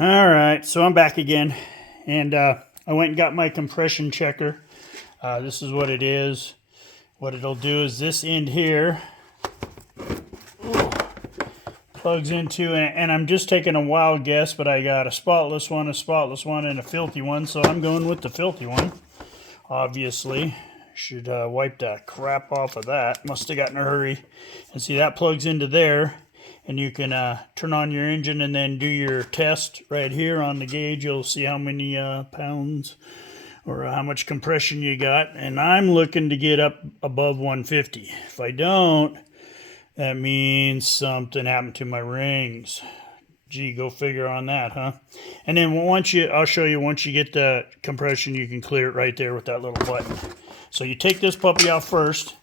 All right, so I'm back again, and I went and got my compression checker. This is what it is. What it'll do is this end here plugs into, and I'm just taking a wild guess, but I got a spotless one, and a filthy one, so I'm going with the filthy one. Obviously, should wipe that crap off of that. Must have got in a hurry. And see, that plugs into there. And you can turn on your engine and then do your test right here on the gauge. You'll see how many pounds or how much compression you got. And I'm looking to get up above 150. If I don't, that means something happened to my rings. Gee, go figure on that, huh? And then I'll show you, once you get the compression, you can clear it right there with that little button. So you take this puppy out first,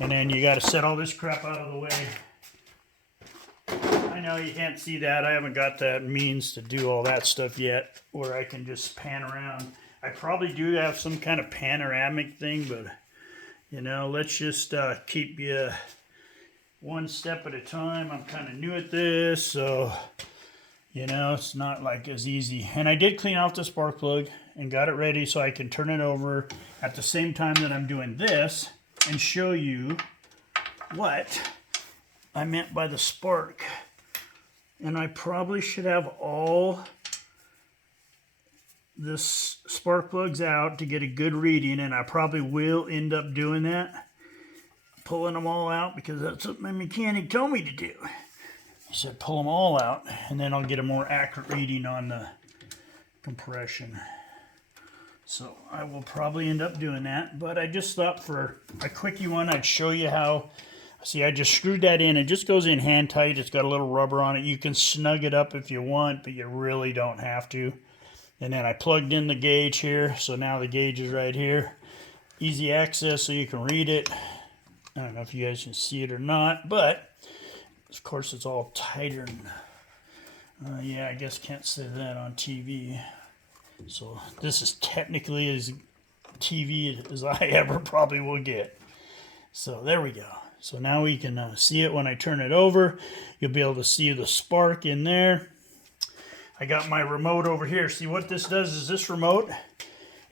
and then you got to set all this crap out of the way. I know you can't see that. I haven't got that means to do all that stuff yet, where I can just pan around. I probably do have some kind of panoramic thing, but, you know, let's just keep you one step at a time. I'm kind of new at this, so, you know, it's not like as easy. And I did clean out the spark plug and got it ready so I can turn it over at the same time that I'm doing this and show you what I meant by the spark. And I probably should have all this spark plugs out to get a good reading, and I probably will end up doing that, pulling them all out, because that's what my mechanic told me to do. He said pull them all out, and then I'll get a more accurate reading on the compression. So I will probably end up doing that, but I just thought for a quickie one, I'd show you how. See, I just screwed that in. It just goes in hand tight. It's got a little rubber on it. You can snug it up if you want, but you really don't have to. And then I plugged in the gauge here, so now the gauge is right here. Easy access so you can read it. I don't know if you guys can see it or not, but of course it's all tighter. Yeah, I guess can't say that on TV. So this is technically as TV as I ever probably will get. So there we go. So now we can see it when I turn it over. You'll be able to see the spark in there. I got my remote over here. See what this does is this remote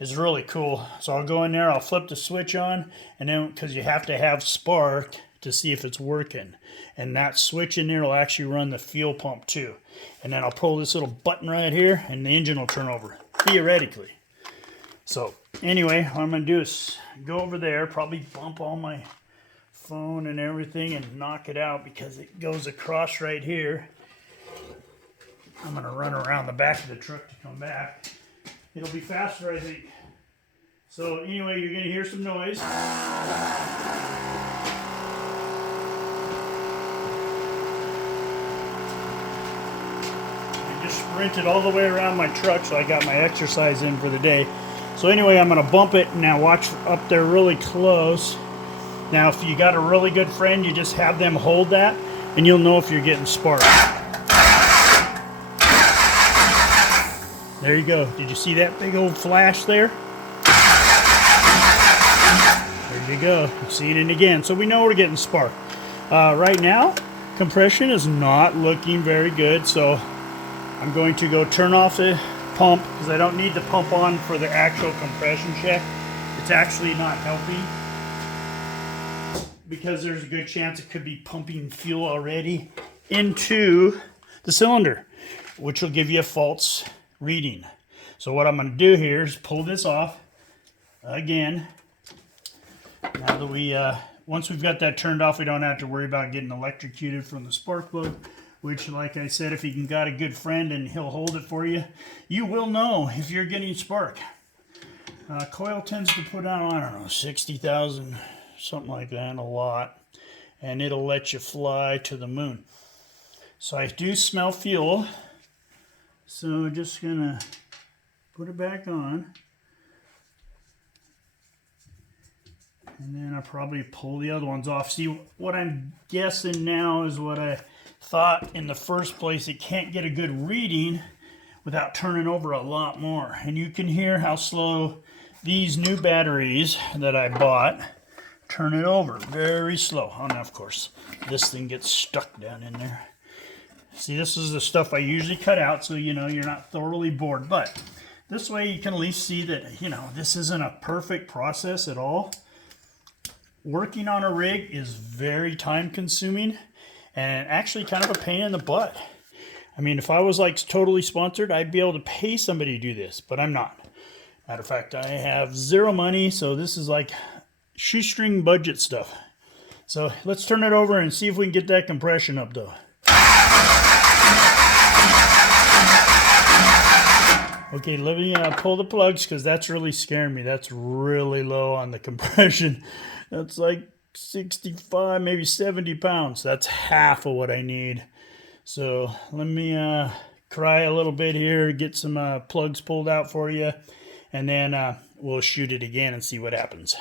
is really cool. So I'll go in there, I'll flip the switch on, and then because you have to have spark to see if it's working. And that switch in there will actually run the fuel pump too. And then I'll pull this little button right here and the engine will turn over, theoretically. So anyway, what I'm going to do is go over there, probably bump all my phone and everything and knock it out because it goes across right here. I'm going to run around the back of the truck to come back. It'll be faster, I think. So anyway, you're going to hear some noise. I just sprinted all the way around my truck, so I got my exercise in for the day. So anyway, I'm going to bump it. Now watch up there really close. Now, if you got a really good friend, you just have them hold that, and you'll know if you're getting spark. There you go. Did you see that big old flash there? There you go. I'm seeing it again. So we know we're getting spark. Right now, compression is not looking very good, so I'm going to go turn off the pump because I don't need the pump on for the actual compression check. It's actually not helping, because there's a good chance it could be pumping fuel already into the cylinder, which will give you a false reading. So what I'm going to do here is pull this off again. Now that we, once we've got that turned off, we don't have to worry about getting electrocuted from the spark plug, which, like I said, if you can got a good friend and he'll hold it for you, you will know if you're getting spark. Coil tends to put out, I don't know, 60,000, something like that, a lot, and it'll let you fly to the moon. So I do smell fuel, so just gonna put it back on, and then I'll probably pull the other ones off. See, what I'm guessing now is what I thought in the first place. It can't get a good reading without turning over a lot more, and you can hear how slow these new batteries that I bought turn it over. Very slow. Oh, now, of course, this thing gets stuck down in there. See, this is the stuff I usually cut out, so you know you're not thoroughly bored. But this way you can at least see that, you know, this isn't a perfect process at all. Working on a rig is very time consuming and actually kind of a pain in the butt. I mean, if I was like totally sponsored, I'd be able to pay somebody to do this, but I'm not. Matter of fact, I have zero money, so this is like shoestring budget stuff. So let's turn it over and see if we can get that compression up though. Okay, let me pull the plugs because that's really scaring me. That's really low on the compression. That's like 65, maybe 70 pounds. That's half of what I need. So let me cry a little bit here, get some plugs pulled out for you, and then we'll shoot it again and see what happens.